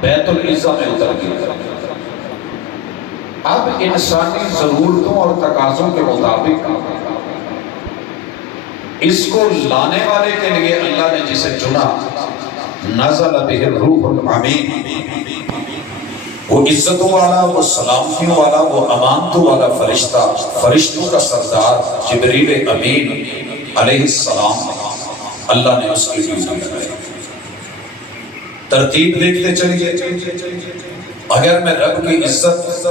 بیت العزہ میں اتر گیا۔ اب انسانی ضرورتوں اور تقاضوں کے مطابق اس کو لانے والے کے لیے اللہ نے جسے چنا، نزل بہ الروح الامین، وہ عزتوں والا، وہ سلامتیوں والا، وہ امانتوں والا فرشتہ، فرشتوں کا سردار جبریل امین علیہ السلام، اللہ نے اس کی ڈیوٹی لگائی۔ ترتیب دیکھتے چلیے، اگر میں رب کی عزت،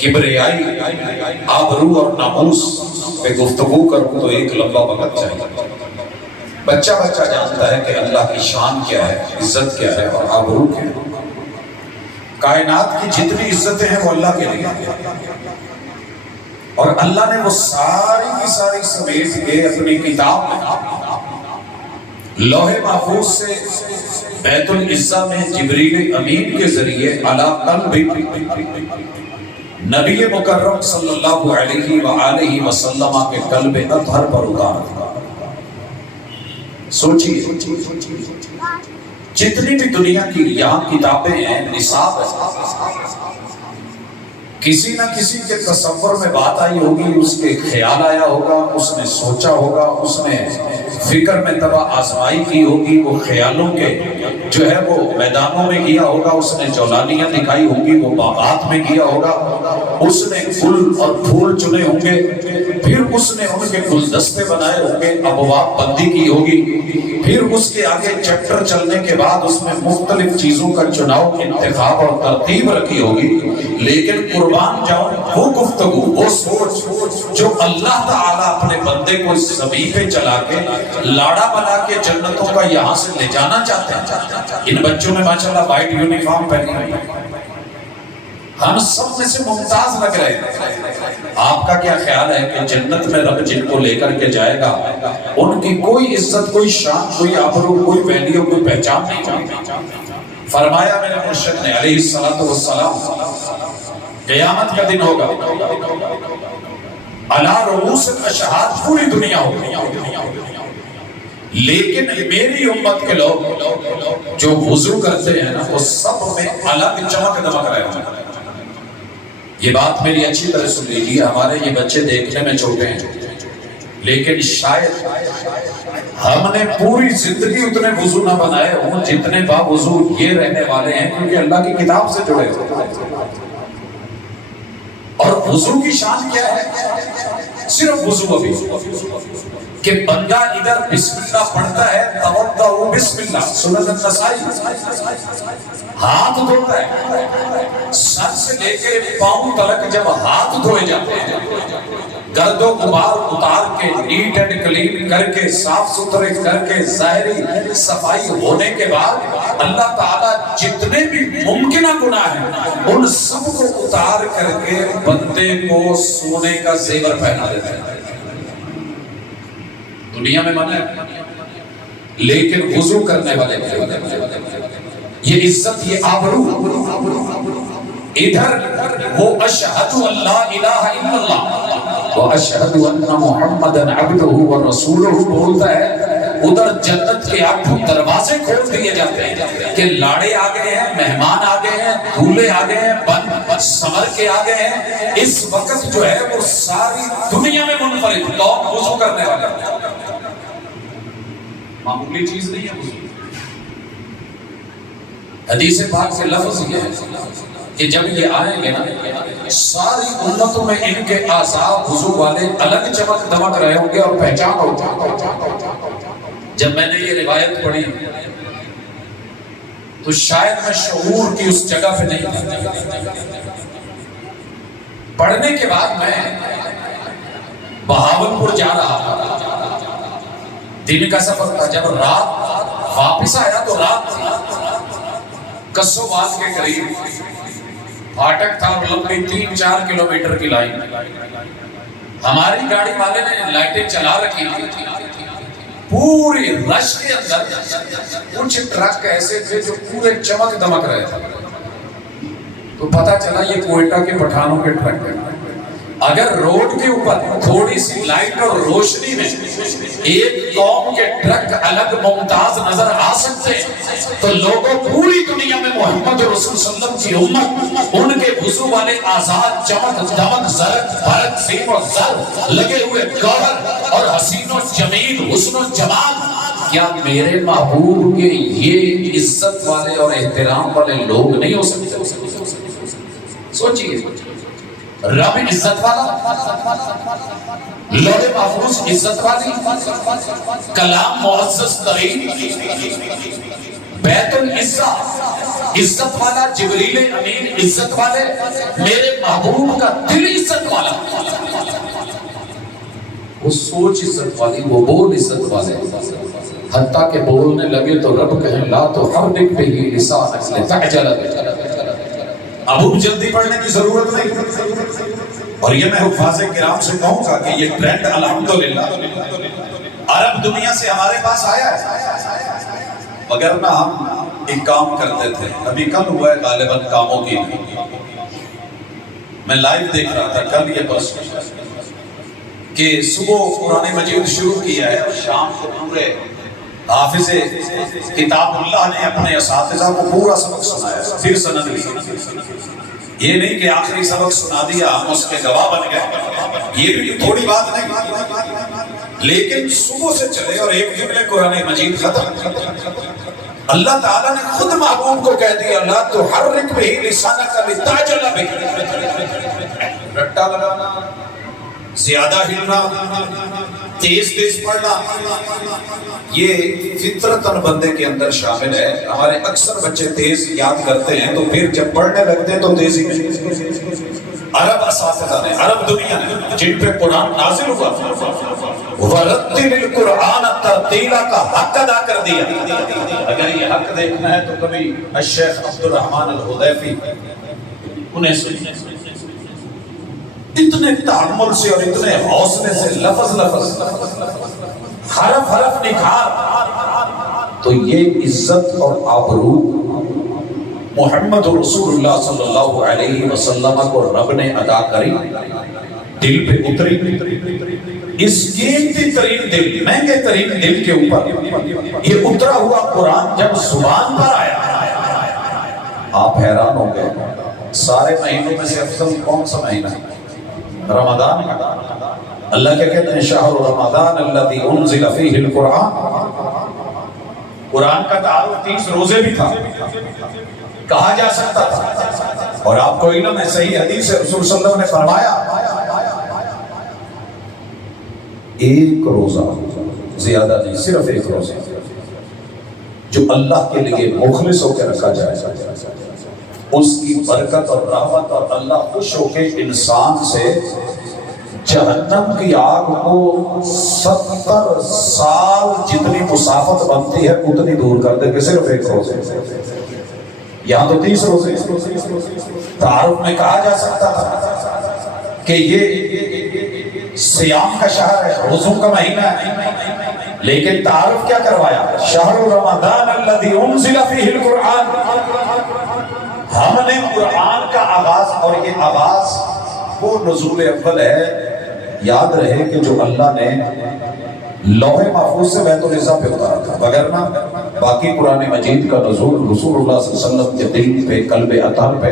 کبریائی، آبرو اور ناموس پہ گفتگو کروں تو ایک لمبا وقت چاہیے۔ بچہ جانتا ہے کہ اللہ کی شان کیا ہے، عزت کیا ہے اور آبرو کیا ہے۔ کائنات کی جتنی عزتیں ہیں وہ اللہ کے لیے، اور اللہ نے وہ ساری کی ساری سمیٹ کے اپنی کتاب میں لوح محفوظ سے بیت العزہ میں جبریل امین کے ذریعے علی قلب نبی مکرم صلی اللہ علیہ وآلہ وسلم کے قلب اطہر پر اتار دیا۔ سوچیے، جتنی بھی دنیا کی یہاں کتابیں ہیں، نصاب ہے، کسی نہ کسی کے تصور میں بات آئی ہوگی، اس کے خیال آیا ہوگا، اس نے سوچا ہوگا، اس نے فکر میں تباہ آزمائی کی ہوگی، وہ خیالوں کے جو ہے وہ میدانوں میں گیا ہوگا، اس نے جولانیاں دکھائی ہوں گی، وہ باغات میں گیا ہوگا، اس نے گل اور پھول چنے ہوں گے، پھر اس نے ان کے گلدستے بنائے ہوں گے، ابواب بندی کی ہوگی، پھر اس کے آگے چیپٹر چلنے کے بعد اس میں مختلف چیزوں کا چناؤ، انتخاب اور ترتیب رکھی ہوگی۔ لیکن قربان جاؤں، وہ گفتگو، وہ سوچ جو اللہ تعالیٰ اپنے بندے کو اس زمین پہ چلا کے لاڑا بنا کے جنتوں کا یہاں سے لے جانا چاہتے ہیں۔ ان بچوں میں ماشاءاللہ وائٹ یونیفارم پہنی ہوئی، ہم سب میں سے ممتاز لگ رہے ہیں۔ آپ کا کیا خیال ہے کہ جنت میں رب جن کو لے کر کے جائے گا، ان کی کوئی عزت، کوئی شان، کوئی آبرو، کوئی ویلیو، کوئی پہچان نہیں ہوگی؟ فرمایا میرے مرشد نے علیہ السلام، قیامت کا دن ہوگا، علی رؤوس الاشہاد، پوری دنیا ہوگی، لیکن میری امت کے لوگ جو وضو کرتے ہیں نا، وہ سب میں الگ چمک دمک رہے ہیں۔ یہ بات میری اچھی طرح سن لیجیے، ہمارے یہ بچے دیکھنے میں چھوٹے ہیں، لیکن شاید ہم نے پوری زندگی اتنے وضو نہ بنائے ہوں جتنے با وضو یہ رہنے والے ہیں، کیونکہ اللہ کی کتاب سے جڑے ہوئے۔ اور وضو کی شان کیا ہے؟ صرف وضو ابھی کہ بندہ ادھر بسم اللہ پڑھتا ہے، توضؤ بسم اللہ، سنن النسائی، ہاتھ دھوتا ہے، سر سے لے کے پاؤں تلک جب ہاتھ دھوئے جاتے ہیں، گرد و غبار اتار کے، نیٹ اینڈ کلین کر کے، صاف ستھرے کر کے، ظاہری صفائی ہونے کے بعد اللہ تعالیٰ جتنے بھی ممکنہ گناہ ہیں ان سب کو اتار کر کے بندے کو سونے کا زیور پہنا دیتے ہیں۔ دنیا میں منع ہے، لیکن وضو کرنے والے یہ عزت، یہ آبرو، ادھر وہ اشہد ان لا الہ الا اللہ واشہد ان محمدا عبدہ ورسولہ بولتا ہے، ادھر جنت کے 8 دروازے کھول دیے جاتے ہیں کہ لاڑے آ گئے ہیں، مہمان آ گئے ہیں، دولے آ گئے ہیں، بن سمر کے آ گئے ہیں۔ اس وقت جو ہے وہ ساری دنیا میں منفرد لوگ وضو کرنے والے ہیں، معمولی چیز نہیں ہے وضو۔ حدیث پاک کے لفظ یہ ہے کہ جب یہ آئیں گے نا، ساری امتوں میں ان کے اعضاء وضو والے الگ چمک دمک رہے ہوں گے اور پہچان ہوگی۔ جب میں نے یہ روایت پڑھی تو شاید میں شعور کی اس جگہ پہ نہیں تھا۔ پڑھنے کے بعد میں بہاولپور جا رہا تھا، دن کا سفر تھا، جب رات واپس آیا تو رات تھی، کسوبات کے قریب پھاٹک تھا اور لمبی 3-4 کلومیٹر کی لائن، ہماری گاڑی والے نے لائٹیں چلا رکھی تھی، پوری رش کے اندر کچھ ٹرک ایسے تھے جو پورے چمک دمک رہے تھے، تو پتہ چلا یہ کوئٹہ کے پٹھانوں کے ٹرک ہیں۔ اگر روڈ کے اوپر تھوڑی سی لائٹ اور روشنی میں ایک قوم کے ٹرک الگ ممتاز نظر آ سکتے ہیں تو لوگوں پوری دنیا میں محمد رسول صلی اللہ علیہ وسلم کی امت، ان کے وضو والے آزاد چمک دمک زرق بھرق سیم و زر لگے ہوئے گوہر اور حسین و جمیل حسن و جمال، کیا میرے محبوب کے یہ عزت والے اور احترام والے لوگ نہیں ہو سکتے؟ سوچئے، رب عزت والا، لوح محفوظ عزت والی، کلام معزز ترین، بیت العزہ عزت والا، جبریل امین عزت والے، میرے محبوب کا دل عزت والا، وہ سوچ عزت والی، وہ بول عزت والے، حتیٰ کہ بولنے لگے تو رب کہیں لا تحرک بہ لسانک لتعجل بہ، ابو جلدی پڑھنے کی ضرورت نہیں۔ اور یہ میں حفاظ کرام سے کہوں گا کہ یہ ٹرینڈ الحمدللہ عرب دنیا سے ہمارے پاس آیا ہے، مگر نہ ہم ایک کام کرتے تھے، ابھی کل ہوا ہے غالباً کاموں کی، میں لائیو دیکھ رہا تھا کل یہ بس کہ صبح قرآن مجید شروع کیا ہے اور شام کو پورے حافظ کتاب اللہ نے اپنے اساتذہ کو پورا سبق سنایا، پھر سند لی، یہ نہیں کہ آخری سبق سنا دیا ہم اس کے گواہ بن گئے، یہ بھی تھوڑی بات نہیں، لیکن صبح سے چلے اور ایک جملے قرآن مجید ختم۔ اللہ تعالیٰ نے خود محبوب کو کہہ دیا لا تحرک بہ لسانک لتعجل بہ، رٹا لگانا، زیادہ ہلنا، تیز تیز پڑھنا، یہ فطرتاً بندے کے اندر شامل ہے۔ ہمارے اکثر بچے تیز یاد کرتے ہیں تو پھر جب پڑھنے لگتے ہیں تو تیزی نہیں۔ عرب اساتذہ نے، عرب دنیا نے جن پہ قرآن نازل ہوا وَرَتِّلِ الْقُرْآنَ تَرْتِيلًا کا حق ادا کر دیا۔ اگر یہ حق دیکھنا ہے تو کبھی الشیخ عبد الرحمن الحذیفی انہیں سنیں، اتنے تعامل سے اور اتنے حوصلے سے لفظ لفظ حرف حرف نکھار، تو یہ عزت اور آبرو محمد رسول اللہ صلی اللہ علیہ وسلم کو رب نے ادا کری، دل پہ اتری۔ اس قیمتی ترین دل، مہنگے ترین دل کے اوپر یہ اترا ہوا قرآن جب زبان پر آیا، آپ حیران ہو گئے۔ سارے مہینوں میں سے افضل کون سا مہینہ ہے؟ رمضان۔ اللہ کیا کہتے ہیں شہر رمضان الذی انزل فیہ القرآن، قرآن کا تعارف 30 روزے بھی تھا، کہا جا سکتا تھا، اور آپ کو علم ہے صحیح حدیث سے رسول صلی اللہ علیہ وسلم نے فرمایا ایک روزہ، زیادہ نہیں، صرف ایک روزہ جو اللہ کے لیے مخلص ہو کے رکھا جائے، اس کی برکت اور رحمت اور اللہ خوش ہو کے انسان سے جہنم کی آگ کو 70 سال جتنی مسافت بنتی ہے اتنی دور کر دے گے، صرف ایک روزے۔ یہاں تو 30 روزے۔ تعارف میں کہا جا سکتا تھا کہ یہ صیام کا شہر ہے، روزوں کا مہینہ ہے، لیکن تعارف کیا کروایا؟ شہر رمضان الذی انزل فیہ القرآن۔ ہم نے قرآن کا آغاز، اور یہ آغاز وہ نزول اول ہے، یاد رہے کہ جو اللہ نے لوح محفوظ سے بیت العزہ پہ اتارا تھا، وگرنہ باقی قرآن مجید کا نزول رسول اللہ صلی اللہ علیہ وسلم کے دل پہ، قلب اطہر پہ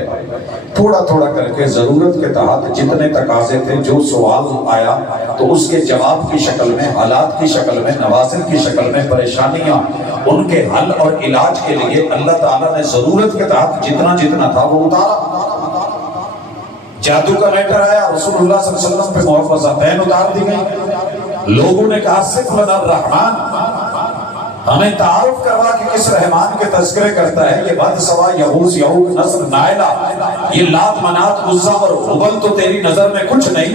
تھوڑا تھوڑا کر کے ضرورت کے تحت جتنے تقاضے تھے، جو سوال آیا تو اس کے جواب کی شکل میں، حالات کی شکل میں، نوازل کی شکل میں، پریشانیاں ان کے حل اور علاج کے لیے اللہ تعالیٰ نے ضرورت کے تحت جتنا جتنا تھا وہ اتارا۔ جادو کا لیٹر آیا، رسول اللہ صلی اللہ علیہ وسلم پہ معوذتین اتار دی گئی، لوگوں نے کہا صف لنا الرحمن، ہمیں تعارف کروا کہ کس رحمان کے تذکرے کرتا ہے، یہ بد سوا یغوث یعوق نصر نائلہ، یہ لات منات عزا اور ہبل تو تیری نظر میں کچھ نہیں،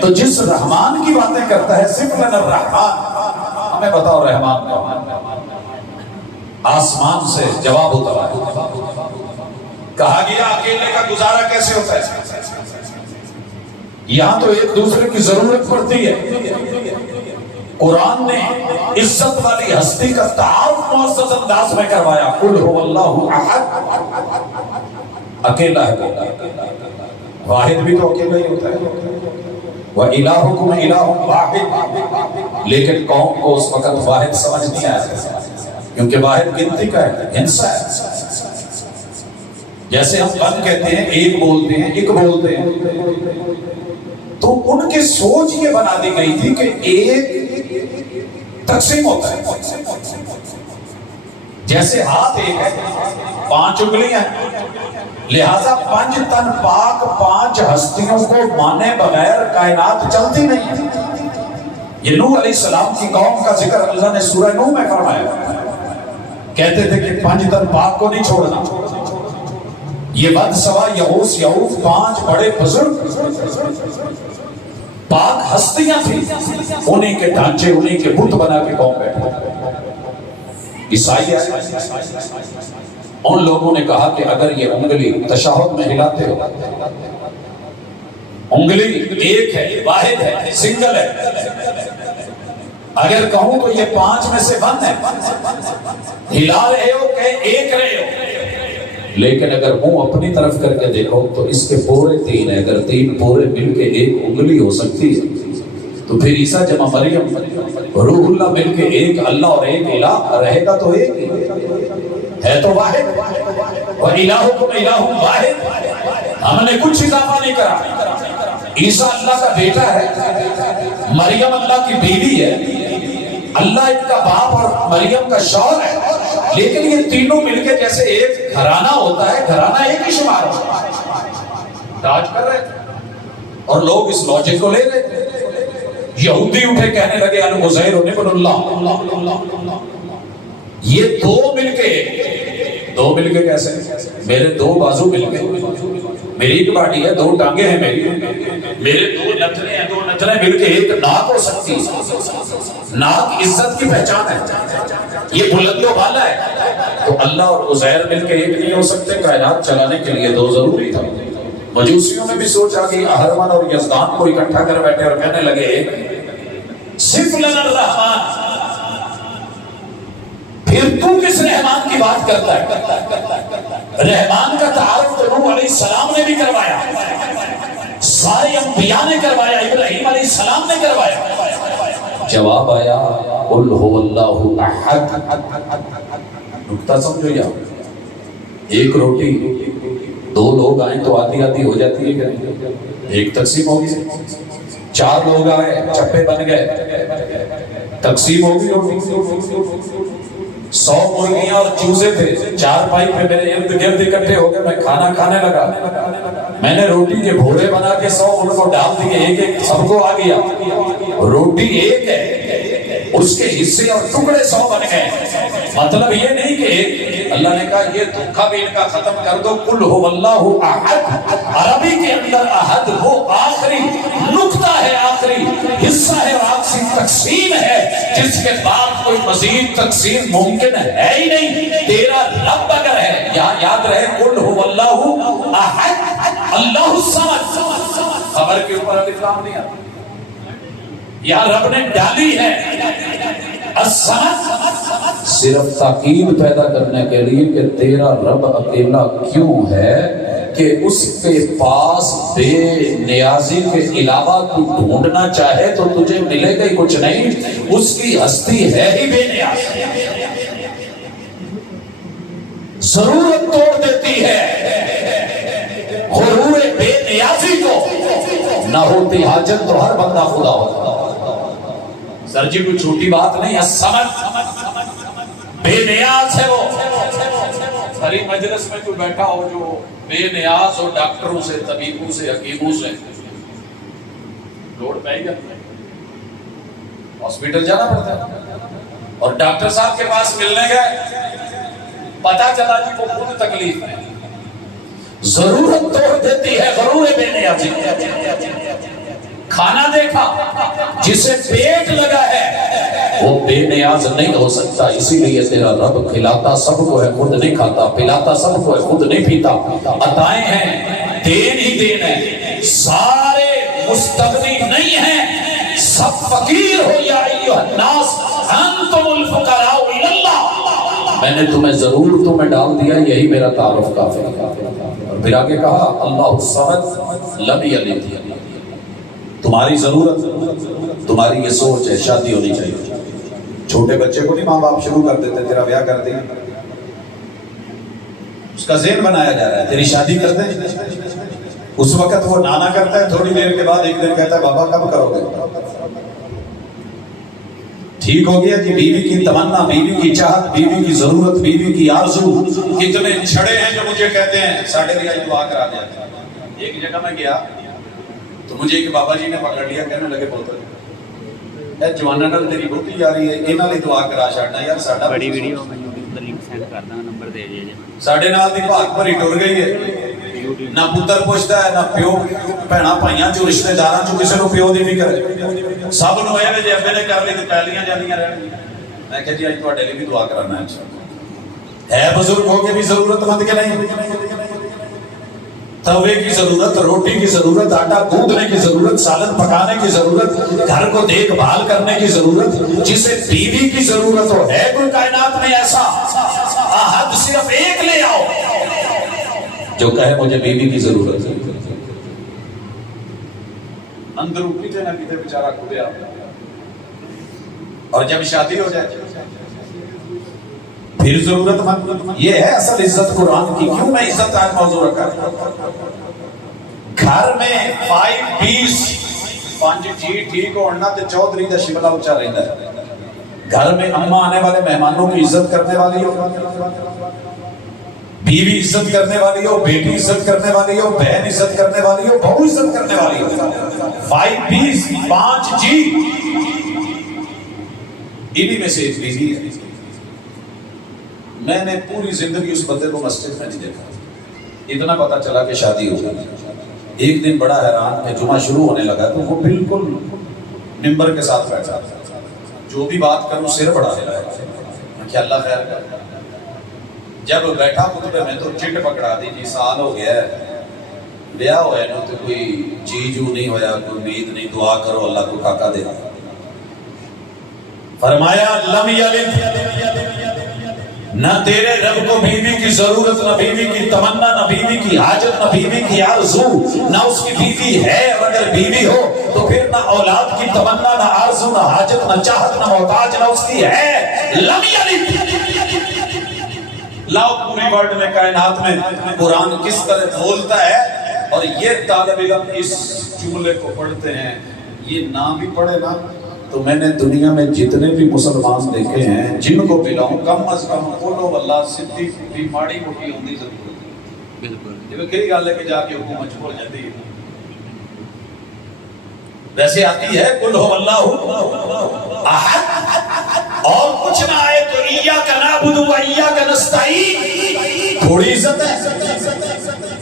تو جس رحمان کی باتیں کرتا ہے صف لنا الرحمن، ہمیں بتاؤ رحمان کا۔ آسمان سے جواب اترا، کہا گیا اکیلے کا گزارا کیسے ہوتا ہے؟ یہاں تو ایک دوسرے کی ضرورت پڑتی ہے۔ قرآن نے عزت والی ہستی کا تعارف معزز انداز میں کروایا، قل هو اللہ احد، اکیلا ہے، واحد بھی تو اکیلا ہی ہوتا ہے، وَإِلَٰهُكُمْ إِلَٰهٌ وَاحِدٌ، لیکن قوم کو اس وقت واحد سمجھ نہیں آیا، کیونکہ واحد گنتی کا ہے، ہنسا ہے۔ جیسے ہم بن کہتے ہیں، ایک بولتے ہیں، ایک بولتے ہیں، تو ان کی سوچ یہ بنا دی گئی تھی کہ ایک تقسیم ہوتا ہے. جیسے ہاتھ ایک ہے، 5 انگلیاں ہیں، لہذا 5 تن پاک 5 ہستیوں کو مانے بغیر کائنات چلتی نہیں. یہ نوح علیہ السلام کی قوم کا ذکر اللہ نے سورہ نوح میں فرمایا. کہتے تھے کہ 5 تن پاک کو نہیں چھوڑنا. یہ ود سوا یعوس یعوق 5 بڑے بزرگ پاک ہستیاں تھیں، انہیں کے ڈھانچے انہیں کے بت بنا کے قوم بیٹھے. عیسائی ان لوگوں نے کہا کہ اگر یہ انگلی تشہد میں ہلاتے ہو، انگلی ایک ہے، واحد ہے، سنگل ہے، اگر کہوں تو یہ 5 میں سے 1 ہے، ہلا رہے ہو کہ ایک رہے ہو. لیکن اگر منہ اپنی طرف کر کے دیکھو تو اس کے پورے 3 ہے. اگر 3 پورے مل کے ایک انگلی ہو سکتی ہے تو پھر عیسیٰ جمع مریم روح اللہ مل کے ایک اللہ اور ایک الہ رہے گا تو ایک ہی ہے، تو واحد. وَإِلَٰهُكُمْ إِلَٰهٌ وَاحِدٌ. ہم نے کچھ اضافہ نہیں کرا. عیسیٰ اللہ کا بیٹا ہے، مریم اللہ کی بیوی ہے، اللہ ان کا باپ اور مریم کا شوہر ہے، لیکن یہ تینوں مل کے جیسے ایک گھرانہ ہوتا ہے، گھرانہ ایک ہی شمار ہوتا ہے. راج کر رہے تھے اور لوگ اس لاجک کو لے رہے تھے. یہودی اٹھے کہنے لگے العزیر ابن اللہ. یہ 2 مل کے کیسے؟ میرے 2 بازو مل کے، میری ایک باڈی ہے، 2 ٹانگیں ہیں میرے 2 نتنے ہیں، 2 نتنے مل کے ایک ناک ہو سکتی ہے. ناک عزت کی پہچان ہے، یہ بلند و بالا ہے. تو اللہ اور عزیر مل کے ایک نہیں ہو سکتے. کائنات چلانے کے لیے 2 ضروری تھا. مجوسیوں نے بھی سوچا کہ اہرمن اور یزدان کو اکٹھا کر بیٹھے اور کہنے لگے صف لنا الرحمن. پھر تو کس رحمان کی بات کرتا ہے؟ رحمان کا تعارف تو نوح علیہ السلام نے بھی کروایا، سارے انبیاء نے کروایا، ابراہیم علیہ السلام نے کروایا. جواب آیا قل هو اللہ احد. نکتہ سمجھو یا ایک روٹی 2 لوگ آئیں تو آدھی آدھی ہو جاتی ہے کہ ایک تقسیم ہوگی. 4 لوگ آئے، چپے بن گئے، تقسیم ہوگی. 100 مرغیاں اور چوزے تھے، 4 پائی پہ میرے ارد گرد اکٹھے ہو گئے. میں کھانا کھانے لگا، میں نے روٹی کے بھورے بنا کے 100 ان کو ڈال دیے، ایک ایک سب کو آ گیا. روٹی ایک ہے، اس کے حصے اور ٹکڑے 100 بن گئے. مطلب یہ نہیں کہ ایک. اللہ نے کہا یہ دھوکہ بھی ان کا ختم کر دو. قل هو اللہ احد. عربی کے اندر احد وہ آخری نقطہ ہے، آخری حصہ ہے، اور آخری تقسیم ہے جس کے بعد کوئی مزید تقسیم ممکن ہے ہی نہیں. تیرا رب اگر ہے، یاد رہے قل هو اللہ احد اللہ الصمد. خبر کے اوپر الف لام نہیں آتا، یا رب نے ڈالی ہے الصمد صرف تاکید پیدا کرنے کے لیے کہ تیرا رب اکیلا کیوں ہے کہ اس کے پاس بے نیازی کے علاوہ تو ڈھونڈنا چاہے تو تجھے ملے گا ہی کچھ نہیں. اس کی ہستی ہے ہی بے نیاز، ضرورت توڑ دیتی ہے. غرور بے نیازی کو نہ ہوتی حاجت تو ہر بندہ خدا ہوتا. سر جی کوئی چھوٹی بات نہیں ہے. سمجھ بے نیاز ہے وہ. ساری مجلس میں کوئی بیٹھا ہو جو بے نیاز ہو ڈاکٹروں سے، طبیبوں سے، حکیموں سے، لوڑ پہ گا ہاسپٹل جانا پڑتا ہے. اور ڈاکٹر صاحب کے پاس ملنے گئے، پتا چلا جی وہ خود تکلیف ہے. ضرورت توڑ دیتی ہے غرور بے نیازی. کھانا دیکھا، جسے پیٹ لگا ہے وہ بے نیاز نہیں ہو سکتا. اسی لیے تیرا رب کھلاتا سب کو ہے، خود نہیں کھاتا، پلاتا سب کو ہے، خود نہیں پیتا. عطائیں ہیں، دین ہی دین ہے. سارے مستغنی نہیں ہیں، سب فقیر ہو. یا ایھا الناس انتم الفقراء الی اللہ. میں نے تمہیں ضرورتوں میں ڈال دیا، یہی میرا تعارف کافی ہے. اور پھر آگے کہا اللہ الصمد لم یلد. تمہاری ضرورت، تمہاری یہ سوچ ہے شادی ہونی چاہیے. چھوٹے بچے کو نہیں ماں باپ شروع کر دیتے تیرا بیاہ کر دیا. اس کا ذہن بنایا جا رہا ہے. تیری شادی کر دیں. اس وقت وہ نانا کرتا ہے, تھوڑی دیر کے بعد ایک دن کہتا ہے بابا کب کرو گے؟ ٹھیک ہو گیا کہ بیوی کی تمنا, بیوی کی چاہت, بیوی کی ضرورت, بیوی کی آرزو. کتنے چھڑے ہیں جو مجھے کہتے ہیں ساڑھے ریاض دعا کرا دیا. ایک جگہ میں گیا تو مجھے ایک بابا جی نے پکڑ لیا, کہنے لگے پوتر اے جوانا نال تیری بہتی جا رہی ہے, انہاں لئی دعا کرا چھڑنا یار. ساڈا بڑی ویڈیو میں یوٹیوب تے لنک سینڈ کر داں, نمبر دے دیجئے. ساڈے نال دی بھاگ بھری ٹر گئی ہے. نہ پتر پوچھتا ہے, نہ پیو بھیڑاں بھائیاں چوں رشتے داراں چوں کسے نوں پیو دی فکر. سب نوں اے جے ابے نے کر لی تے پیلیاں جانیاں رہن گیاں. میں کہ جی اج تہاڈے لئی بھی دعا کرانا ہے. بزرگ ہو کے بھی ضرورت مند کے نہیں؟ توے کی ضرورت, روٹی کی ضرورت, آٹا گوندنے کی ضرورت, سالن پکانے کی ضرورت, گھر کو دیکھ بھال کرنے کی ضرورت, جسے بیوی کی ضرورت ہو. ہے کوئی کائنات میں ایسا؟ حد صرف ایک لے آؤ جو کہے مجھے بیوی کی ضرورت ہے. اندر اوپری تے نہ کتے بیچارہ کھڑیا, اور جب شادی ہو جائے پھر ضرورت مند. یہ ہے اصل عزت قرآن کی. کیوں میں عزت آج موضوع رکھا؟ گھر میں 5 جی ٹھیک ہونا تے چودھری دا شملہ اونچا رہتا ہے. گھر میں اماں آنے والے مہمانوں کی عزت کرنے والی ہو, بیوی عزت کرنے والی ہو, بیٹی عزت کرنے والی ہو, بہن عزت کرنے والی ہو, بہو عزت کرنے والی ہو. 5 جی انہی میں سے ایک بیوی ہے. میں نے پوری زندگی اس بندے کو مسجد میں نہیں دیکھا. اتنا پتا چلا کہ شادی ہو گئی. ایک دن بڑا حیران کہ جمعہ شروع ہونے لگا تو وہ بالکل ممبر کے ساتھ بیٹھا, جو بھی بات کروں سر بڑا ہلا. میں کہ اللہ خیر کر. جب بیٹھا خطبے میں تو چٹ پکڑا دی, جی سال ہو گیا ہے بیاہ ہوئے نو تو کوئی جی جو نہیں ہویا, کوئی امید نہیں, دعا کرو اللہ کو کاکا دے. فرمایا لم یلد, نہ تیرے رب کو بیوی کی ضرورت, نہ بیوی کی تمنا, نہ بیوی کی حاجت, نہ بیوی کی آرزو, نہ اس کی بیوی ہے. اور اگر بیوی ہو تو پھر نہ اولاد کی تمنا, نہ آرزو, نہ حاجت, نہ چاہت, نہ محتاج, نہ اس کی ہے. لم یلد. لاؤ پوری ورلڈ میں, کائنات میں قرآن کس طرح بولتا ہے. اور یہ طالب علم اس جملے کو پڑھتے ہیں, یہ نہ بھی پڑھے نا تو میں نے دنیا میں جتنے بھی مسلمان دیکھے ہیں جن کو پلاؤں کم از کم قولو واللہ صدی بھی ماڑی موٹی ہوندی ضرورت ہے. بالکل یہ کئی گل ہے کہ جا کے حکومت چھوڑ جاتی ہے. ویسے آتی ہے قل هو اللہ احد, اور کچھ نہ آئے تو ایاک نعبد و ایاک نستعین. تھوڑی عزت ہے.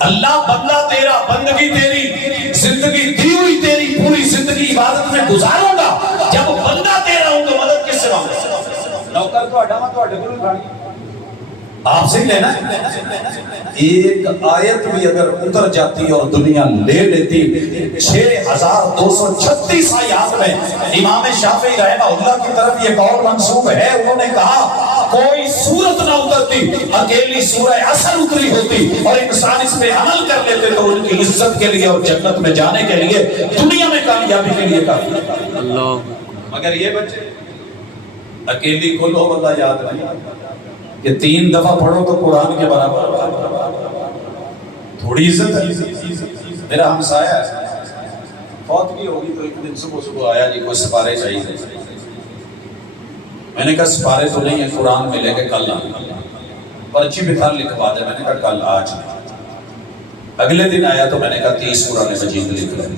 اللہ بندہ تیرا, بندگی تیری, زندگی دی ہوئی تیری, پوری زندگی عبادت میں گزاروں گا. جب بندہ تیرا ہوں تو مدد کس سے مانگے؟ نوکر تو اڈا ماں تو اڈے کو کھانی آپ سے لینا. ایک آیت بھی اگر اتر جاتی اور دنیا لے لیتی, 6236 آیات میں امام شافعی رحمہ اللہ کی طرف یہ قول منسوب ہے. انہوں نے کہا کوئی سورت نہ اترتی, اکیلی سورہ عصر اتری ہوتی اور انسان اس پہ عمل کر لیتے تو ان کی عزت کے لیے اور جنت میں جانے کے لیے, دنیا میں کامیابی کے لیے کافی. اللہ. مگر یہ بچے اکیلی قل هو اللہ یاد نہیں کہ 3 دفعہ پڑھو تو قرآن کے برابر. تھوڑی عزت ہے. میرا ہمسایہ ہے, فوت بھی ہوگی تو ایک دن صبح آیا, جی کوئی سپارے چاہیے. میں نے کہا سپارے تو نہیں ہے, قرآن میں لے کے کل آنا, پرچی بھی تھا لکھوا دے. میں نے کہا کل آج. اگلے دن آیا تو میں نے کہا 30 قرآن مجید لکھ لیں.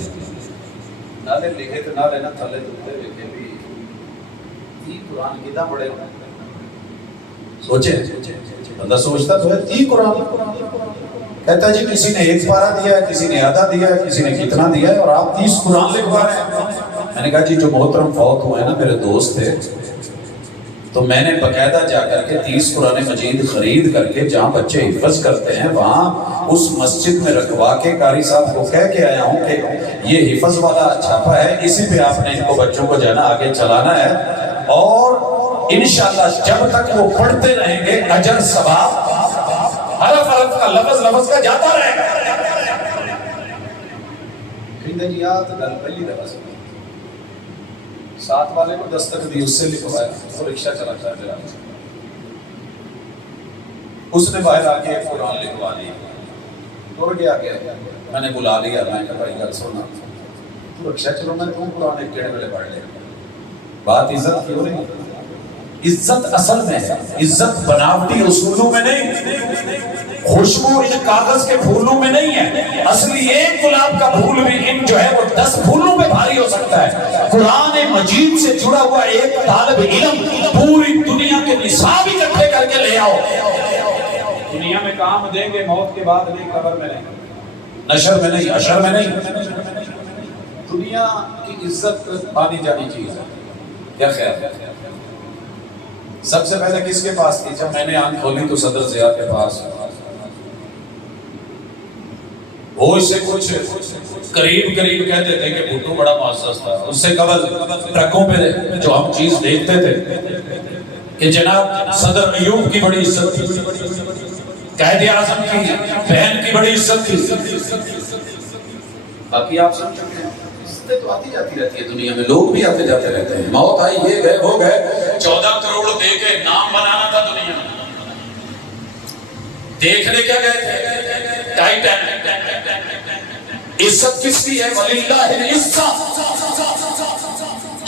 نہ لکھے تو نہ لینا, تھلے دکھتے لکھے بھی 30 قرآن کتنا پڑے ہوئے. سوچے بندہ سوچتا تو ہے 30 قرآن. کہتا جی کسی نے 1 پارہ دیا ہے, کسی نے آدھا دیا ہے, کسی نے کتنا دیا ہے, اور آپ 30 قرآن لکھوا رہے ہیں. میں نے کہا جی جو محترم فوت ہوئے نا میرے دوست تھے, تو میں نے باقاعدہ جا کر کے 30 قرآن مجید خرید کر کے جہاں بچے حفظ کرتے ہیں وہاں اس مسجد میں رکھوا کے قاری صاحب کو کہہ کے آیا ہوں کہ یہ حفظ والا چھاپا ہے, اسی پہ آپ نے ان کو بچوں کو جانا آگے چلانا ہے. اور انشاءاللہ جب تک وہ پڑھتے رہیں گے اجر ثواب حرف حرف کا لفظ کا جاتا رہے گا. کہندیات گل پہلی دفعہ سے ساتھ والے کو دستک دی, اس سے لکھوایا, وہ رکشہ چلا جائے. اس نے باہر آ کے قرآن لکھوا لی، توڑ کے آ گیا، میں نے بلا لیا، میں نے کہا بھائی گل سونا تو رکشا چلو میں تم قرآن ایک ڈیڑھ ویلے پڑھ لے۔ بات عزت کی ہو رہی ہے۔ عزت اصل میں ہے، عزت بناوٹی اصولوں میں نہیں، خوشبو ان کاغذ کے پھولوں میں نہیں ہے، اصلی ایک گلاب کا پھول بھی ان جو ہے وہ 10 پھولوں پہ بھاری ہو سکتا ہے۔ قرآن مجید سے جڑا ہوا ایک طالب علم پوری دنیا کے نصاب اکٹھے کر کے لے آؤ، دنیا میں کام دیں گے، موت کے بعد نہیں، قبر میں نہیں، نشر میں نہیں، اشر میں نہیں۔ دنیا کی عزت آنی جانی چیز ہے، کیا خیال ہے؟ سب سے پہلے کس کے پاس کی؟ جب میں نے آنکھ کھولی تو صدر ضیاء کے پاس، وہ اس سے کچھ قریب کہتے تھے کہ بھٹو بڑا معزز تھا، اس سے قبل ٹرکوں پہ جو ہم چیز دیکھتے تھے کہ جناب صدر ایوب کی بڑی عزت تھی، قائد اعظم کی بہن کی بڑی عزت تھی۔ باقی آپ سمجھ چکے ہیں، عزتیں تو آتی جاتی رہتی ہے دنیا میں، لوگ بھی آتے جاتے رہتے ہیں، موت آئی، یہ گئے وہ گئے، 14 کروڑ دے کے نام بنانا تھا دنیا میں، دیکھنے کیا گئے تھے؟ ٹائٹینک۔ عزت کس کی ہے؟ وللہ العزت،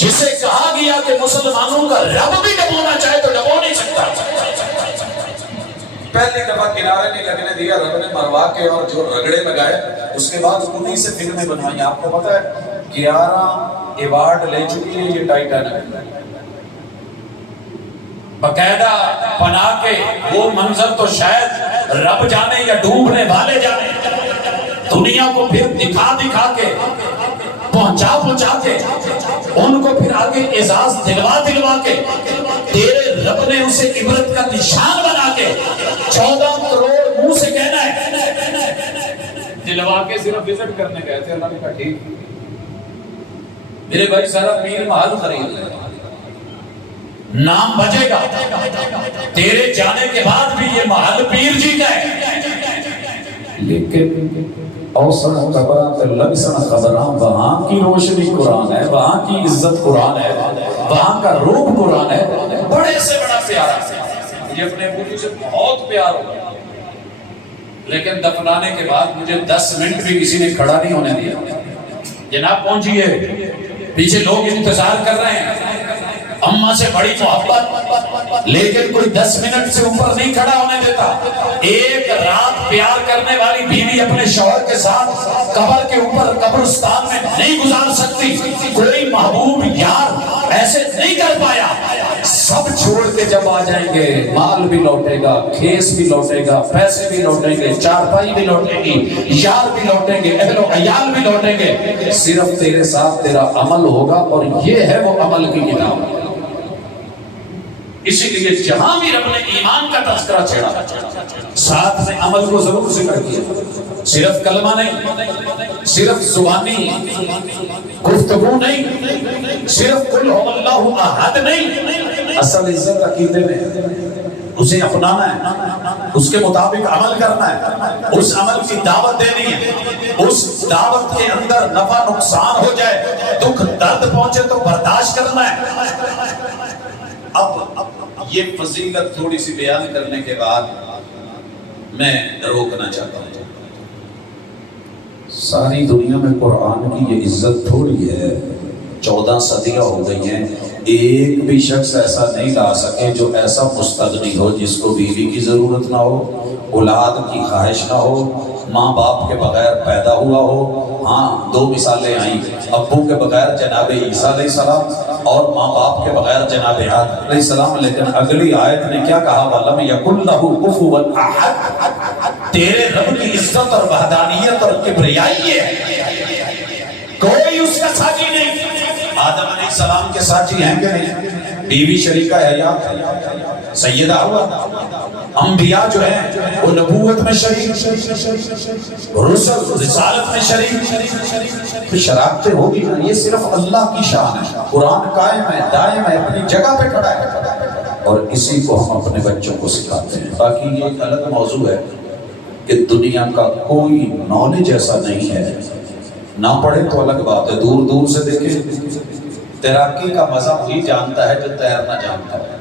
جسے کہا گیا کہ مسلمانوں کا رب بھی ڈبونا چاہے تو ڈبو نہیں سکتا۔ پہلی دفعہ کنارے نہیں لگنے دیا، رب نے مروا کے اور جو رگڑے لگائے، اس کے بعد انہی سے فلمیں بنوائی۔ آپ کو پتا ہے 11 ایوارڈ لے چکی ہے یہ ٹائٹینک، باقاعدہ بنا کے وہ منظر تو شاید رب جانے یا ڈوبنے والے جانے، دنیا کو پھر دکھا کے پہنچا کے ان کو پھر آگے اعزاز دلوا کے تیرے رب نے اسے عبرت کا نشان بنا کے 14 کروڑ منہ سے کہنا ہے، دلوا کے صرف وزٹ کرنے گئے تھے۔ اللہ نے کہا ٹھیک، میرے بھائی سارا پیر محل خرید لے، نام بجے گا، تیرے جانے کے بعد بھی یہ محل پیر جی کا ہے، لیکن اوسن قبرات لبسن خبران، وہاں کی روشنی قرآن ہے، وہاں کی عزت قرآن ہے، وہاں کا روپ قرآن ہے، بڑے سے بڑا پیارا، مجھے اپنے ابو سے بہت پیار ہوگا، لیکن دفنانے کے بعد مجھے 10 منٹ بھی کسی نے کھڑا نہیں ہونے دیا۔ جناب پہنچیے، پیچھے لوگ انتظار کر رہے ہیں، اماں سے بڑی محبت، لیکن کوئی 10 منٹ سے اوپر نہیں کھڑا ہونے دیتا۔ ایک رات پیار کرنے والی بیوی اپنے شوہر کے ساتھ قبر کے اوپر قبرستان میں نہیں گزار سکتی، کوئی محبوب یار ایسے نہیں کر پایا۔ سب چھوڑ کے جب آ جائیں گے، مال بھی لوٹے گا، کھیس بھی لوٹے گا، پیسے بھی لوٹیں گے، چارپائی بھی لوٹے گی، یار بھی لوٹیں گے، اہل و عیال بھی لوٹیں گے، صرف تیرے ساتھ تیرا عمل ہوگا، اور یہ ہے وہ عمل کی کتاب۔ اسی لیے جہاں بھی رب نے ایمان کا تذکرہ چھیڑا، ساتھ میں عمل کو ضرور ذکر کیا، صرف کلمہ نہیں، صرف زبانی گفتگو نہیں، صرف قل هو اللہ احد نہیں، اصل عزت عقیدے میں اسے اپنانا ہے، اس کے مطابق عمل کرنا ہے، اس عمل کی دعوت دینی ہے، اس دعوت کے اندر نفع نقصان ہو جائے، دکھ درد پہنچے تو برداشت کرنا ہے۔ اب یہ فضیلت تھوڑی سی بیان کرنے کے بعد میں روکنا چاہتا ہوں۔ ساری دنیا میں قرآن کی یہ عزت تھوڑی ہے، 14 صدیاں ہو گئی ہیں، ایک بھی شخص ایسا نہیں لا سکے جو ایسا مستغنی ہو، جس کو بیوی کی ضرورت نہ ہو، اولاد کی خواہش نہ ہو، ماں باپ کے بغیر پیدا ہوا ہو۔ ہاں 2 مثالیں آئیں، ابو کے بغیر جناب عیسیٰ علیہ السلام اور ماں باپ کے بغیر جناب آدم علیہ السلام، لیکن اگلی آیت نے کیا کہا؟ وَلَمْ يَكُنْ لَهُ كُفُوًا أَحَدٌ، تیرے رب کی عزت اور وحدانیت اور کبریائی ہے، کوئی اس کا ساجی نہیں۔ آدم علیہ السلام کے ساجی ہیں کہ نہیں؟ بیوی شریکہ حیات سیدہ ہوا، انبیاء جو ہیں وہ نبوت میں شریک، رسل رسالت میں شریک، تو شراکتیں ہوگی نا، یہ صرف اللہ کی شان ہے۔ قرآن قائم ہے، دائم ہے، اپنی جگہ پہ کھڑا ہے، اور اسی کو ہم اپنے بچوں کو سکھاتے ہیں۔ باقی یہ ایک الگ موضوع ہے کہ دنیا کا کوئی نالج ایسا نہیں ہے، نہ پڑھے تو الگ بات ہے، دور دور سے دیکھیں، تیراکی کا مزہ وہی جانتا ہے جو تیرنا جانتا ہے۔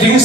30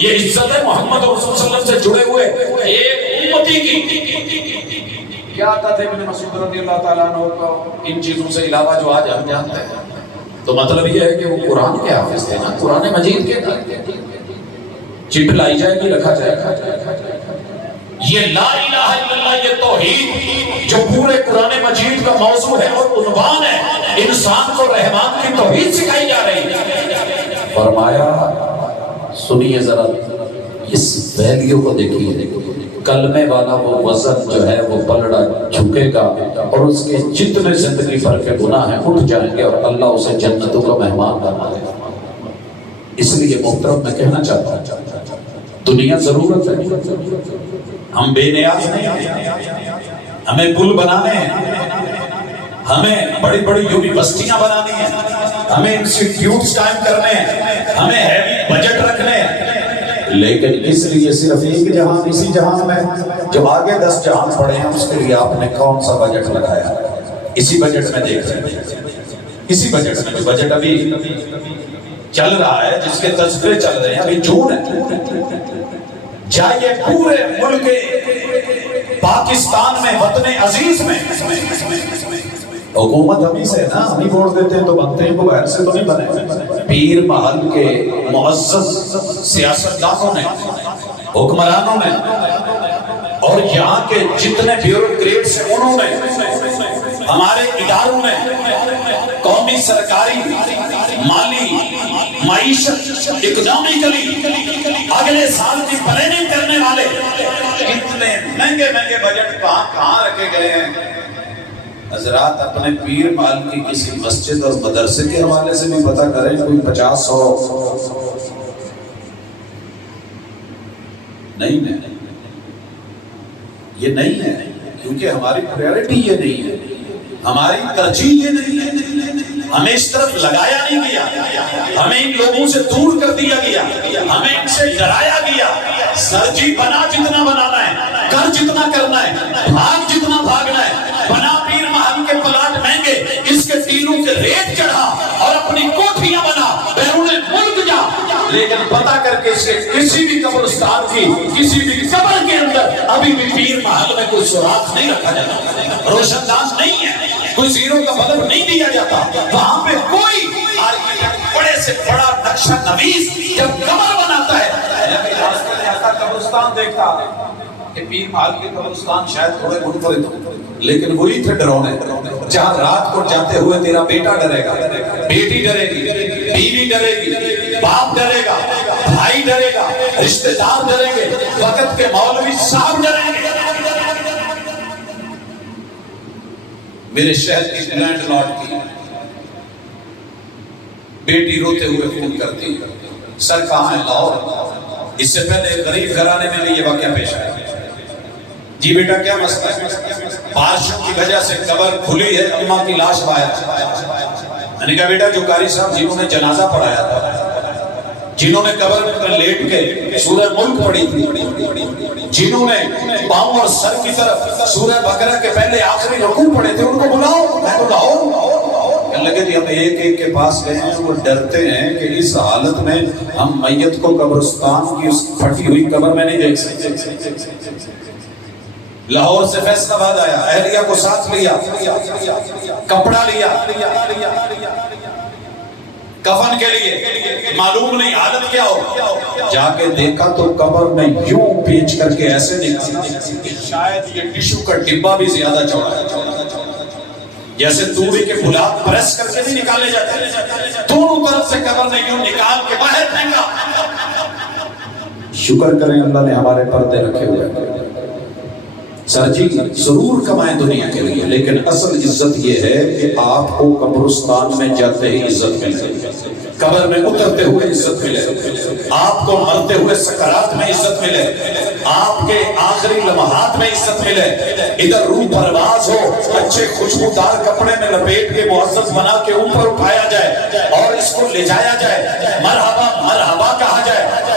یہ عزت ہے محمد رسول صلی اللہ علیہ وسلم سے جڑے ہوئے ایک امتی کی. کیا آتا تھا ابن مسعود رضی اللہ تعالیٰ عنہ کو ان چیزوں سے علاوہ جو آج ہم جانتے ہیں؟ تو مطلب یہ ہے کہ وہ قرآن کے حافظ تھے نا، قرآن مجید کے چٹ لائی جائے گی، رکھا جائے گا. یہ لا الہ الا اللہ، یہ توحید جو پورے قرآن مجید کا موضوع ہے اور عنوان ہے، انسان کو رحمان کی توحید سکھائی جا رہی ہے. فرمایا سنیے ذرا اس ویلیو کو دیکھیے، کلمے والا وہ وزن جو ہے وہ پلڑا جھکے گا اور اس کے جتنے زندگی بھر کے گناہ ہیں اٹھ جائیں گے اور اللہ اسے جنتوں کا مہمان بنا دے گا. اس لیے محترم میں کہنا چاہتا ہوں دنیا ضرورت ہے، ہم بے نیاز نہیں ہیں. ہمیں پل بنانے ہیں، ہمیں بڑی بڑی یونیورسٹیاں بنانی ہیں، ہمیں انسٹیٹیوٹس قائم کرنے ہیں، ہمیں ہیوی بجٹ رکھنے ہیں، لیکن اس لیے صرف ایک جہان، اسی جہان میں جو آگے 10 جہان پڑے ہیں اس کے لیے آپ نے کون سا بجٹ لگایا؟ اسی بجٹ میں دیکھ رہے ہیں، اسی بجٹ میں، جو بجٹ ابھی چل رہا ہے، جس کے تذکرے چل رہے ہیں، ابھی جون ہے، جائیے پورے ملک پاکستان میں، وطن عزیز میں حکومت ہمیں سے نا، ہمیں ووٹ دیتے ہیں تو بنتے ہیں، وہ باہر سے تو نہیں بنے. پیر محل کے معزز سیاستدانوں نے، حکمرانوں نے اور یہاں کے جتنے بیوروکریٹس ہیں انہوں نے، ہمارے اداروں نے، قومی سرکاری مالی معیشت اکنامکلی اگلے سال کی پلاننگ کرنے والے کتنے مہنگے مہنگے بجٹ کہاں رکھے گئے ہیں. حضرات اپنے پیر محل کی کسی مسجد اور مدرسے کے حوالے سے بھی پتہ کریں، کوئی 50-100 نہیں، یہ نہیں ہے، کیونکہ ہماری پریورٹی یہ نہیں ہے، ہماری ترجیح یہ نہیں ہے، ہمیں اس طرف لگایا نہیں گیا، ہمیں ان لوگوں سے دور کر دیا گیا، ہمیں ان سے ڈرایا گیا. سرجی بنا جتنا بنانا ہے، کر جتنا کرنا ہے، بھاگ جتنا بھاگنا ہے، بنا پیر محل کے پلاٹ مہنگے، اس کے تینوں کے ریٹ چڑھا اور اپنی کوٹھیاں بنا، بیرون ملک جا، لیکن پتہ کر کے اسے کسی بھی قبرستان کی کسی بھی قبر کے اندر ابھی بھی پیر محل میں کوئی سوراخ نہیں رکھا جاتا، روشن دان نہیں ہے، کوئی زیرو کا بلب نہیں دیا جاتا. وہاں پہ کوئی بڑے سے بڑا نقشہ نویس جب قبر بناتا ہے، قبرستان دیکھتا کہ پیر محل کے قبرستان شاید تھوڑے منفرد ہوں، لیکن وہی تھے ڈرونے جہاں رات کو جاتے ہوئے تیرا بیٹا ڈرے گا، بیٹی ڈرے گی، بیوی ڈرے گی، باپ ڈرے گا، بھائی ڈرے گا، رشتہ دار ڈریں گے، وقت کے مولوی صاحب ڈریں گے. میرے شہر کی لینڈ لارڈ کی بیٹی روتے ہوئے فون کرتی، سر کہاں ہے؟ لاہور. اس سے پہلے غریب گھرانے میں بھی یہ واقعہ پیش آیا. جی بیٹا کیا مسئلہ ہے؟ بارشوں کی وجہ سے قبر کھلی ہے، اماں کی لاش باہر. میں نے کہا بیٹا جو قاری صاحب جنہوں نے جنازہ پڑھایا تھا، جنہوں نے قبر پر لیٹ کے سورہ ملک پڑھی تھی، جنہوں نے پاؤں اور سر کی طرف سورہ بقرہ کے پہلے آخری رکوع پڑھے تھے، ان کو بلاؤ. میں تو لاؤ. کہنے لگے جی ہم ایک ایک کے پاس گئے ہیں، وہ ڈرتے ہیں کہ اس حالت میں ہم میت کو قبرستان کی اس پھٹی ہوئی قبر میں نہیں دیکھ سکتے. لاہور سے فیصلہ آباد آیا، اہلیہ کو ساتھ لیا، کپڑا لیا کفن کے لیے، معلوم نہیں حالت کیا ہو. جا کے دیکھا تو قبر میں یوں پیچ کر کے ایسے نکلا، شاید یہ ٹشو کا ڈبہ بھی زیادہ چوڑا ہے، جیسے توڑی کے پھولات پریس کر کے نہیں نکالے جاتے، دونوں طرف سے قبر نے یوں نکال کے باہر پھینکا. شکر کریں اللہ نے ہمارے پردے رکھے ہوئے. سر جی ضرور کمائیں دنیا کے لیے، لیکن اصل عزت یہ ہے کہ آپ کو قبرستان میں جاتے ہی عزت ملے، قبر میں اترتے ہوئے عزت ملے، آپ کو مرتے ہوئے سکرات میں عزت ملے، آپ کے آخری لمحات میں عزت ملے. ادھر روح پرواز ہو، اچھے خوشبودار کپڑے میں لپیٹ کے معزز بنا کے اوپر اٹھایا جائے اور اس کو لے جایا جائے، مرحبا مرحبا کہا جائے.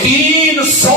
300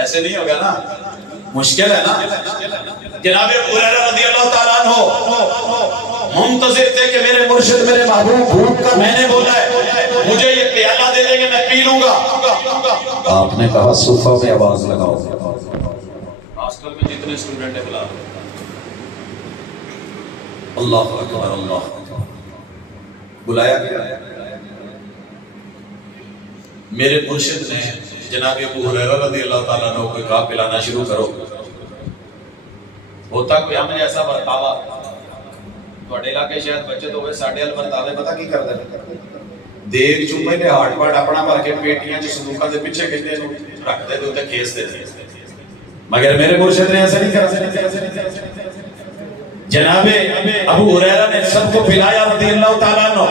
ایسے نہیں ہوگا نا, مشکل ہے نا. جناب ابو ہریرہ رضی اللہ تعالیٰ عنہ منتظر تھے کہ میرے مرشد میرے محبوب بھوک کر میں نے بولا ہے مجھے یہ پیالہ دے دیں گے میں پی لوں گا. آپ نے کہا صفہ میں آواز لگاؤ. ہاسٹل میں جتنے اسٹوڈنٹ ہیں بلا اللہ اکبر اللہ اکبر. بلایا گیا. میرے مرشد نے جناب ابو ہریرہ رضی اللہ تعالیٰ عنہ کو کہا پلانا شروع کرو. ہوتا کوئی ہم جیسا برتاوا تھوڑے علاقے شاید بچے تو ہوئے ساڑھے ال برتاوے پتہ کی کر دے دیکھ چوپے دے ہاٹ پاٹ اپنا بھر کے پیٹیاں جو صندوقہ دے پیچھے کہتے ہیں رکھ دے دے کھیس دے دے. مگر میرے مرشد نے ایسا نہیں کرا. جناب ابو ہریرہ نے سب کو پلایا رضی اللہ تعالیٰ عنہ.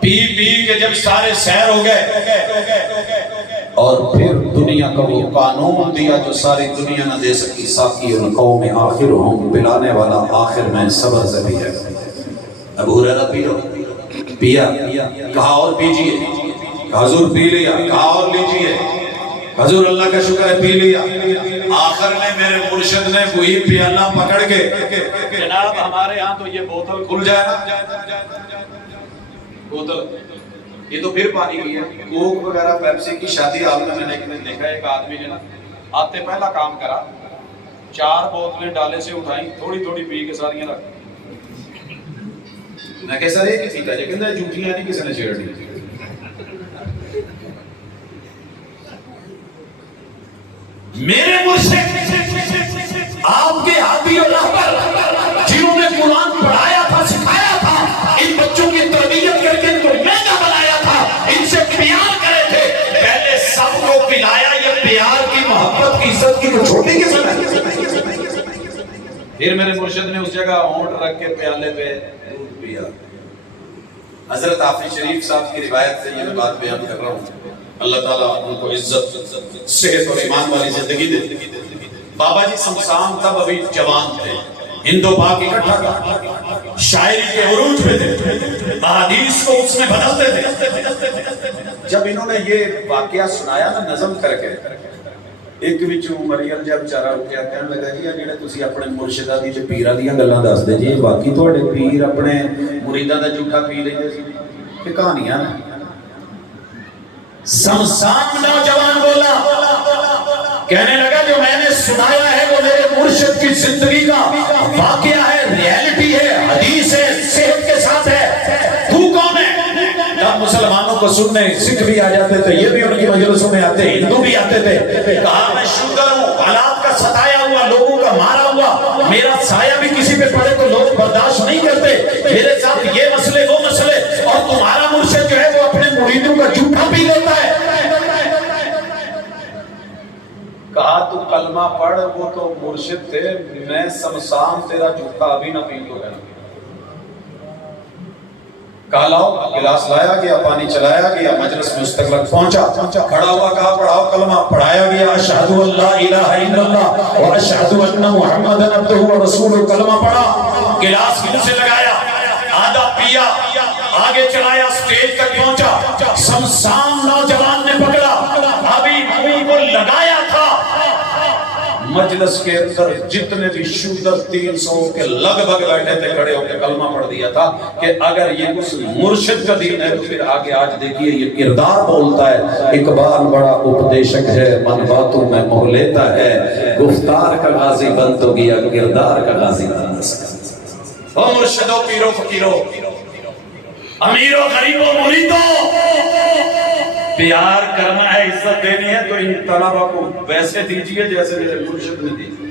پی پی کے جب سارے سیر ہو گئے اور پھر دنیا کا وہ قانون دیا جو ساری دنیا نہ دے سکی, ساقی القوم آخر ہوں, پلانے والا آخر میں صبر سے بھی ہے. ابو ہریرہ پیا کہا اور پیجئے, حضور پی لیا, کہا اور لیجئے, حضور اللہ کا شکر ہے پی لیا. آخر میں میرے مرشد نے وہی پیالہ پکڑ کے جناب ہمارے ہاں تو یہ بوتل کھل جائے نا, بوتل یہ تو پھر پانی کی ہے. کوک وغیرہ پیپسی کی شادی حال میں نے دیکھا ایک آدمی نے نا آتے پہلا کام کرا 4 بوتلیں ڈالے سے اٹھائیں تھوڑی تھوڑی پی کے ساریاں رکھ. میں کہہ سر یہ کسی کا جو کہندہ جھوٹیاں نہیں کسی نے چھیڑنی. میرے مرشد آپ کے ہادی اور رہبر جنہوں نے قرآن پڑھایا تھا سکھایا تھا, ان بچوں کی تربیت کر کے ان کو مہنگا بنایا تھا, ان سے پیار کرے تھے, پہلے سب کو پلایا. یہ پیار کی محبت کی عزت کی تو چھوٹی قسم ہے. پھر میرے مرشد نے اس جگہ ہونٹ رکھ کے پیالے پہ دودھ پیا. حضرت حافظ شریف صاحب کی روایت سے یہ میں بات بیان کر رہا ہوں. اللہ تعالیٰ ان کو عزت صحت اور ایمان والی زندگی دے. بابا جی سمسام تب ابھی جوان تھے, ہندو پاک اکٹھا تھا, شاعری کے عروج پہ تھے, احادیث کو اس میں بدلتے تھے. جب انہوں نے یہ واقعہ سنایا نا نظم کر کے, ایک وچوں مریل جب چارہ اٹھیا کہنے لگا جی جڑے تسی اپنے مرشداں دی تے پیراں دیاں گلاں دس دے جی باقی تواڈے پیر اپنے مریداں دا جھوٹا پی لیندے سی کہ کہانیاں نا. سمسام نوجوان بولا, کہنے لگا جو میں نے سنایا ہے وہ میرے مرشد کی زندگی کا واقعہ ہے, ریالٹی ہے, حدیث ہے, صحت کے ساتھ ہے. تو کون ہے؟ جب مسلمانوں کو سننے سکھ بھی آ جاتے تھے, یہ بھی ان کی مجلسوں میں آتے, ہندو بھی آتے تھے. کہا میں شکر ہوں حالات کا ستایا ہوا, لوگوں کا مارا ہوا, میرا سایہ بھی کسی پہ پڑے تو لوگ برداشت نہیں کرتے, میرے ساتھ یہ مسئلے وہ مسئلے, اور تمہارا مرشد جو ہے وہ اپنے مریدوں کا جھوٹا پی لیتا ہے. کہا تو کلمہ پڑھ, وہ تو مرشد تھے, میں سمسام تیرا جھوٹا ابھی نہ پی لوں گا. کہا لاؤ, گلاس لایا گیا, پانی چلایا گیا, مجلس میں مستقبل پہنچا, کھڑا ہوا کہا پڑھاؤ کلمہ, پڑھایا گیا اشہد ان لا الہ الا اللہ و اشہد ان محمدًا عبدہ و رسولہ. کلمہ پڑھا, گلاس منہ سے لگایا, آدھا پیا, آگے چلایا, سٹیج تک پہنچا, سمسام نوجوان نے پکڑا, ابھی منہ کو لگایا تھا. مجلس کے اندر جتنے بھی شودر 300 کے لگ بھگ بیٹھے تھے کھڑے ہو کے کلمہ پڑھ دیا تھا کہ اگر یہ اس مرشد کا دین ہے تو پھر آگے آج دیکھیے یہ کردار بولتا ہے. اقبال بڑا اپدیشک ہے, من باتوں میں موہ لیتا ہے, گفتار کا غازی بن تو گیا, کردار کا غازی بن نہ سکا. او مرشدوں, پیروں, فقیروں, امیروں, غریبوں, مریدوں, پیار کرنا ہے, عزت دینی ہے تو ان طلبہ کو ویسے دیجئے جیسے میرے مرشد نے دی.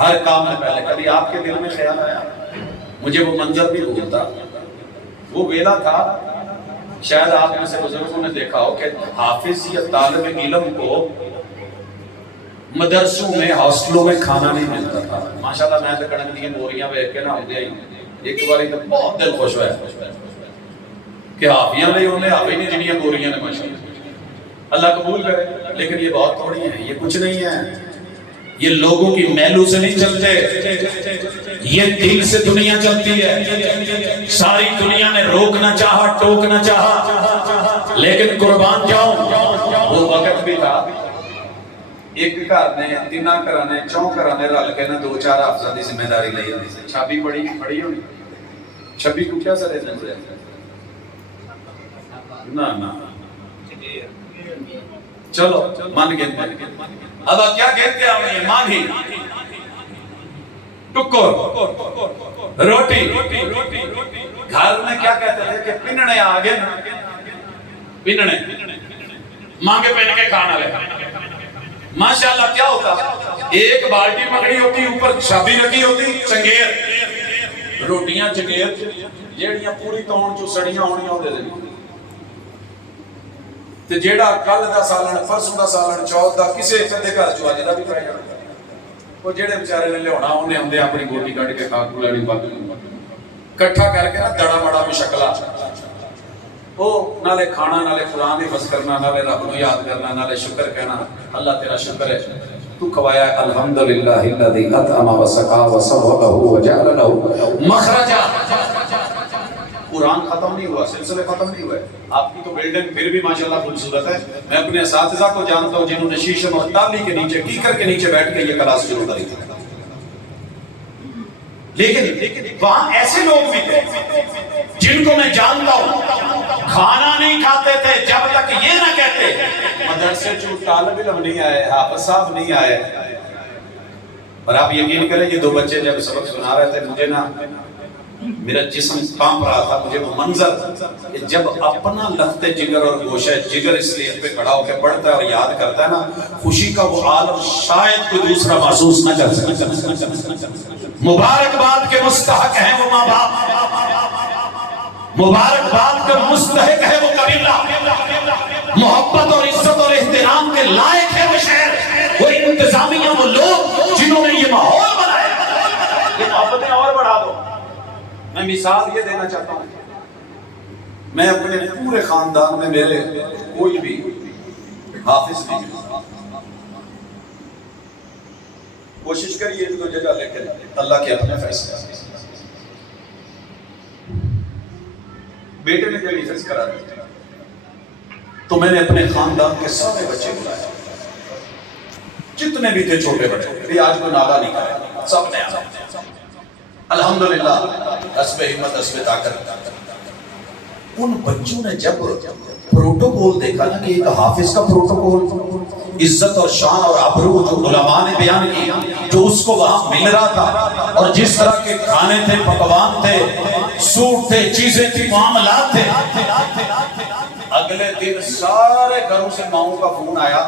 ہر کام میں پہلے کبھی آپ کے دل میں خیال آیا, مجھے وہ منظر بھی بھولتا, وہ ویلا تھا, شاید آپ میں سے بزرگوں نے دیکھا ہو کہ حافظ یا طالب علم کو مدرسوں میں ہاسٹلوں میں کھانا نہیں ملتا تھا. ماشاءاللہ میں تو کڑک دیئے بوریاں بیٹھ کے نہ ہوتے ہیں, ایک باری تو بہت دل خوش ہوا ہے کہ حافیاں نہیں ہونے, حافی نہیں جنیاں بوریاں نے ماشاءاللہ, اللہ قبول کرے. لیکن یہ بہت تھوڑی ہیں, یہ کچھ نہیں ہے, یہ لوگوں کی محلوں سے نہیں چلتے, یہ دل سے دنیا چلتی ہے. ساری دنیا نے روکنا چاہا, ٹوکنا چاہا, لیکن قربان جاؤں وہ وقت بھی تھا ایک گھر نے تین گھر نے چون گھر نے رل کے نا 2-4 حافظ کی ذمہ داری لی ہوتی سی چھبی پڑھی ہونی 26 کو کیا سر نہ چلو من گئے اب کیا کہتے ہیں مان ہی ٹکر روٹی گھر میں کیا کہتے تھے کہ پننے آگے پننے مانگے پہن کے کھانا لے ماشاءاللہ کیا ہوتا ایک بالٹی پکڑی ہوتی اوپر چھابی رکھی ہوتی چنگیر روٹیاں چنگیر جیڑیاں پوری تون جو سڑیاں ہونیاں ہوتے دے تے جیڑا کل دا سالن پرسوں دا سالن چوتھ دا کسے کدے گھر چ اج دا بھی کرایا وہ جڑے بیچارے نے لہونا اونے ہوندے اپنی گوٹی کٹ کے کھا کو لڑی پک کٹھا کر کے نا دڑا مڑا مشکلا او نالے کھانا نالے قرآن حفظ کرنا نالے رب نو یاد کرنا نالے شکر کہنا اللہ تیرا شکر ہے تو کھوایا الحمدللہ الذی اطعم وسقا وصوبہ وجعل له مخرجا قرآن ختم نہیں ہوا سلسلے ختم نہیں ہوئے آپ کی تو بلڈنگ پھر بھی ماشاءاللہ خوبصورت ہے میں اپنے اساتذہ کو جانتا ہوں جنہوں نے شیشم اور تالی کے نیچے کیکر کے نیچے بیٹھ کے یہ کلاس شروع کری تھی لیکن وہاں ایسے لوگ بھی تھے جن کو میں جانتا ہوں کھانا نہیں کھاتے تھے جب تک یہ نہ کہتے مدرسے جو طالب علم نہیں آئے حافظ صاحب نہیں آئے اور آپ یقین کریں یہ 2 بچے جب سبق سنا رہے تھے مجھے نا میرا جسم کانپ رہا تھا مجھے وہ منظر کہ جب اپنا لخت جگر اور گوشہ جگر اس لیے پہ کھڑا ہو کے پڑھتا ہے اور یاد کرتا ہے نا خوشی کا وہ عالم شاید کوئی دوسرا محسوس نہ کر سکے مبارکباد کے مستحق ہیں وہ ماں باپ مبارکباد کا مستحق ہے وہ قبیلہ محبت اور عزت اور احترام کے لائق ہے وہ شہر وہ انتظامیہ وہ لوگ جنہوں نے یہ ماحول بنایا یہ محبتیں اور بڑھا دو میں مثال یہ دینا چاہتا ہوں میں اپنے پورے خاندان میں میرے کوئی بھی حافظ نہیں کوشش کریے ایک 2 جگہ لے کے اللہ کے اپنے فیصلے بیٹے نے جب حفظ کرا دیا تو میں نے اپنے خاندان کے سارے بچے بلائے جتنے بھی تھے چھوٹے بچے آج کوئی ناغہ نہیں کرے سب نے آنا الحمدللہ حسب ہمت حسب طاقت ان بچوں نے جب پروٹوکول دیکھا نا کہ ایک حافظ کا پروٹوکول عزت اور شان اور آبرو جو علماء نے بیان کی جو اس کو وہاں مل رہا تھا اور جس طرح کے کھانے تھے پکوان تھے سوٹ تھے چیزیں تھی معاملات تھے اگلے دن سارے گھروں سے ماؤں کا فون آیا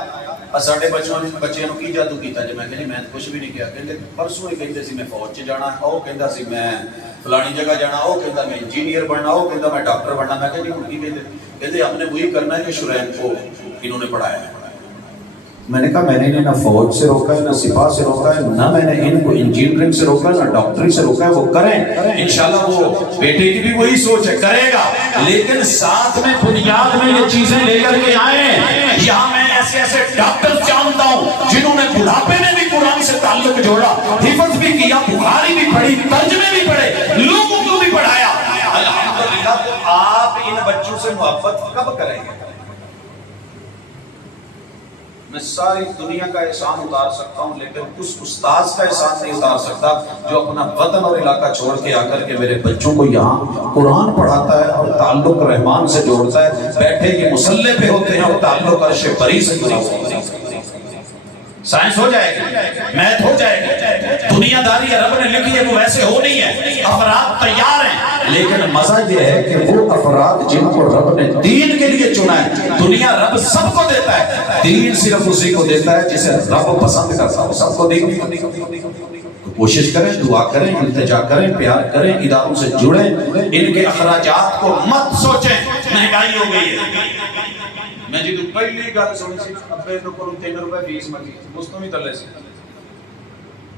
ساڑھے بچے کی جادو کیتا جب میں کہنے میں کچھ بھی نہیں کیا کہتے پرسوں ہی کہتے سی میں فوج چ جانا ہے وہ کہتا سی میں فلانی جگہ جانا وہ کہتا میں انجینئر بننا وہ کہتا میں ڈاکٹر بننا میں کہتے ان کی کہتے ہم نے وہی کرنا ہے کہ شرین کو انہوں نے پڑھایا ہے میں نے کہا میں نے نہ فوج سے روکا ہے نہ سپاہ سے روکا ہے نہ میں نے ان کو انجینئرنگ سے روکا ہے نہ ڈاکٹری سے روکا ہے وہ کریں انشاءاللہ وہ بیٹے کی بھی وہی سوچ ہے کرے گا لیکن ساتھ میں بنیاد میں یہ چیزیں لے کر کے آئیں یہاں میں ایسے ایسے ڈاکٹر جانتا ہوں جنہوں نے بڑھاپے میں بھی قرآن سے تعلق جوڑا حفظ بھی کیا بخاری بھی پڑھی ترجمے بھی پڑھے لوگوں کو بھی پڑھایا الحمدللہ تو آپ ان بچوں سے محبت کب کریں گے میں ساری دنیا کا احسان اتار سکتا ہوں لیکن اس استاذ کا احسان نہیں اتار سکتا جو اپنا وطن اور علاقہ چھوڑ کے آ کر کے میرے بچوں کو یہاں قرآن پڑھاتا ہے اور تعلق رحمان سے جوڑتا ہے بیٹھے یہ مسلح پہ ہوتے ہیں اور تعلق عرش بری سے جڑا ہوتا ہے سائنس ہو جائے گی میتھ ہو جائے گی دنیا داری رب نے لکھی ہے وہ ویسے ہو نہیں ہے افراد تیار ہیں لیکن مزہ یہ ہے کہ وہ افراد جن کو رب نے دین کے لیے چنا ہے دنیا رب سب کو دیتا ہے دین صرف اسی کو دیتا ہے جسے رب پسند کرتا ہے سب کو دین کوشش کریں دعا کریں التجا کریں پیار کریں اداروں سے جڑیں ان کے اخراجات کو مت سوچیں مہنگائی ہو گئی ہے میں جی تو پہلی گل سنی سی ابے تو کروں 3 روپے فیس منگی اس تو بھی تلے سی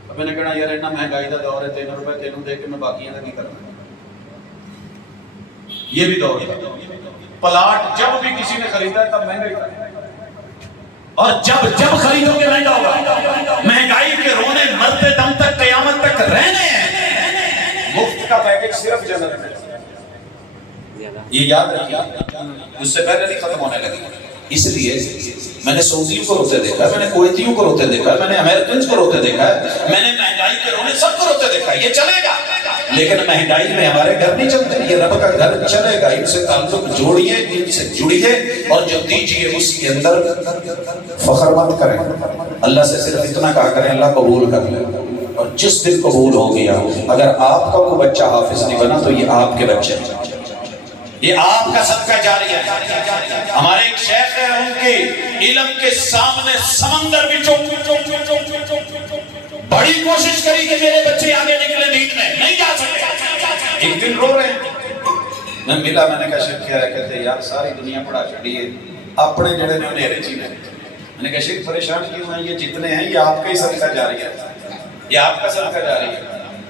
ابے نے کہنا یار اتنا مہنگائی کا دور ہے 3 روپے تینوں دے کے میں باقیاں کا کی کرنا یہ بھی دور ہے پلاٹ جب بھی کسی نے خریدا ہے تب مہنگائی اور جب خریدو گے مہنگا ہوگا مہنگائی کے رونے مرتے دم تک قیامت تک رہنے ہیں مفت کا پیکج صرف جنت میں یہ یاد رکھیے اس سے پہلے نہیں ختم ہونے لگی اس لیے میں نے سعودیوں کو روتے دیکھا ہے، میں نے کویتیوں کو روتے دیکھا ہے، میں نے امریکنز کو روتے دیکھا ہے، میں نے مہنگائی کے رونے سب کو روتے دیکھا ہے. یہ چلے گا، لیکن مہنگائی میں ہمارے گھر نہیں چلتے. یہ رب کا گھر چلے گا. ان سے تعلق جوڑیے، ان سے جڑیے، اور جو دیجیے اس کے اندر فخر مت کریں. اللہ سے صرف اتنا کہا کریں اللہ قبول کر لے. اور جس دن قبول ہو گیا، اگر آپ کا کوئی بچہ حافظ نہیں بنا تو یہ آپ کے بچے ہیں، یہ آپ کا صدقہ جاریہ ہے. ہمارے ایک شیخ ہیں، ان کے علم کے سامنے سمندر بھی بڑی کوشش کری کہ میرے بچے آگے نکلے، نیٹ میں نہیں جا سکتے. ایک دن رو رہے ہیں، میں ملا، میں نے کہا شیخ کیا ہے؟ کہتے یار ساری دنیا پڑھا چڑھی ہے، اپنے جڑے نے انہیں رچی میں. میں نے کہا شیخ پریشان کیوں ہیں؟ یہ جتنے ہیں یہ آپ کا ہی صدقہ جاریہ ہے، یہ آپ کا صدقہ جاریہ ہے.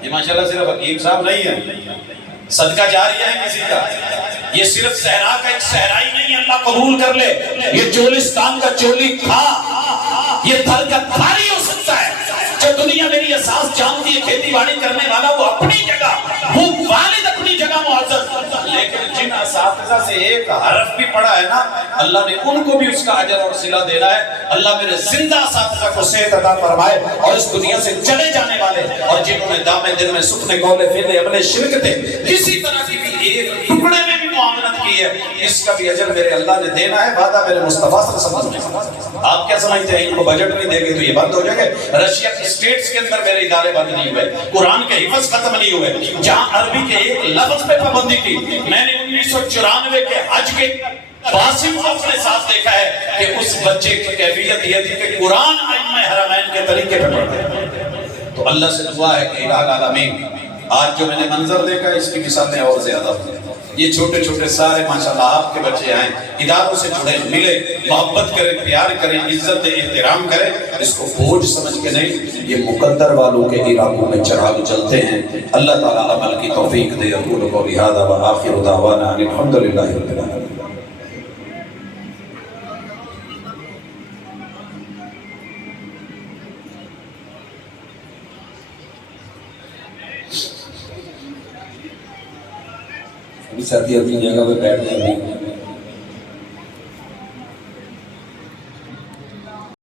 یہ ماشاءاللہ صرف حکیم صاحب نہیں ہے، صدقہ جاریہ ہے کسی کا. یہ صرف صحرا کا ایک صحرائی نہیں ہے، اللہ قبول کر لے. یہ چولستان کا چولی کھا، یہ تھر کا تھاری ہو سکتا ہے. جو دنیا میری اساس جانتی ہے، کھیتی باڑی کرنے والا وہ اپنی جگہ، وہ والد اپنی جگہ معزز، لیکن جن اساتذہ سے ایک حرف بھی پڑھا ہے نا، اللہ نے ان کو بھی اس کا اجر اور صلہ دینا ہے. اللہ میرے زندہ اساتذہ کو صحت عطا فرمائے، اور اس دنیا سے چلے جانے والے اور جنہوں نے دامے دل میں سکنے قول فعل عمل شرک تھے، کسی طرح کی بھی ایک ٹکڑے میں بھی معاملت کی ہے، اس کا بھی اجر میرے اللہ نے دینا ہے. وعدہ میرے مصطفیٰ صلی اللہ علیہ وسلم. آپ کیا سمجھتے ہیں ان کو بجٹ نہیں دیں گے تو یہ بند ہو جائے گا؟ رشیا کے اسٹیٹس کے اندر میرے ادارے بند نہیں ہوئے، قرآن کے حفظ ختم نہیں ہوئے. جہاں عربی کے ایک لفظ پہ پابندی تھی، میں نے 1994 کے حج کے باسم کو اپنے ساتھ دیکھا ہے کہ اس بچے کی کیفیت یہ تھی کہ قرآن ائمہ حرمین کے طریقے پہ پڑھتے ہیں. تو اللہ سے دعا ہے کہ الہ العالمین، آج جو میں نے منظر دیکھا اس کی مثالیں اور زیادہ ہیں. یہ چھوٹے چھوٹے سارے ماشاءاللہ آپ کے بچے آئیں، اداروں سے جڑے، ملے، محبت کریں، پیار کریں، عزت دیں، احترام کریں. اس کو بوجھ سمجھ کے نہیں، یہ مقدر والوں کے علاقوں میں چراغ جلتے ہیں. اللہ تعالیٰ عمل کی توفیق دے. اقول قولی ھذا وآخر دعوانا ان الحمد للہ رب العالمین. ساتھی اپنی جگہ پہ بیٹھ جائیں.